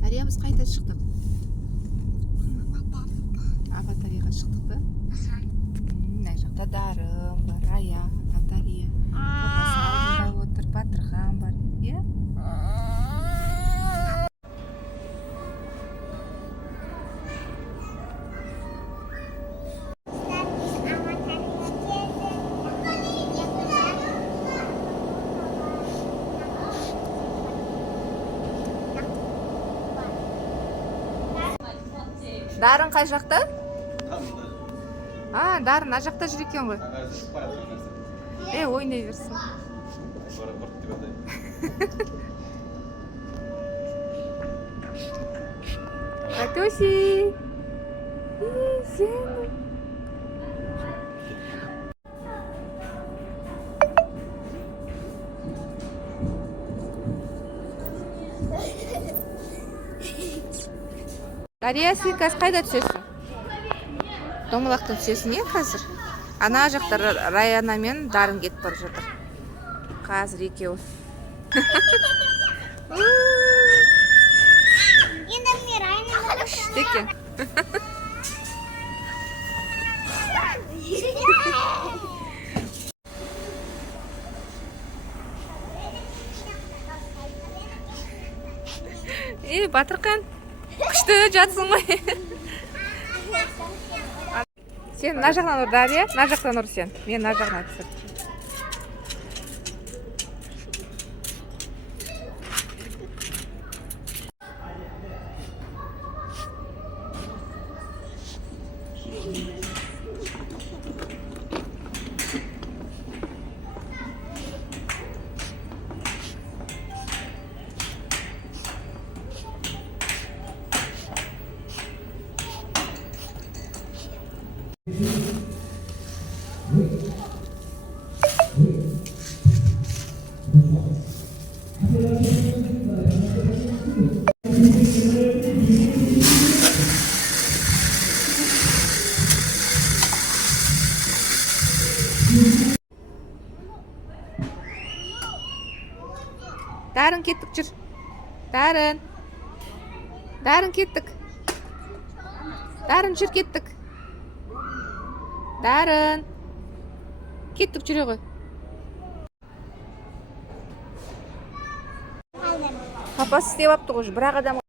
Дарья біз қайда шықтық? Аватарияға шықтық та? Мына жақта Дарым бар, Аян, Дарья. Папасы алдында отыр, Батырхан бар. Иә? Дарын қай жақта? Дарын ана жақта жүр екен ғой. Ойнай берсін. Катюси! Сен! Дарья, сен қазір қайда түсесің? Домалақтан түсесің е қазір? Ана жақта Раяна мен Дарын кетіп бара жатыр. Қазір екеуі. Енді мен Раянаны Күшті екен. Батырхан, күшті жатсың ғой. Сен мына жағынан ұр, Дарья, мына жақтан ұр сен. Мен мына жағынан түсір. Дарын кеттік жүр. Дарын кеттік. Дарын жүр кеттік. Дарын. Кеттік жүре ғой. Папасы істеп апты ғой, бірақ адам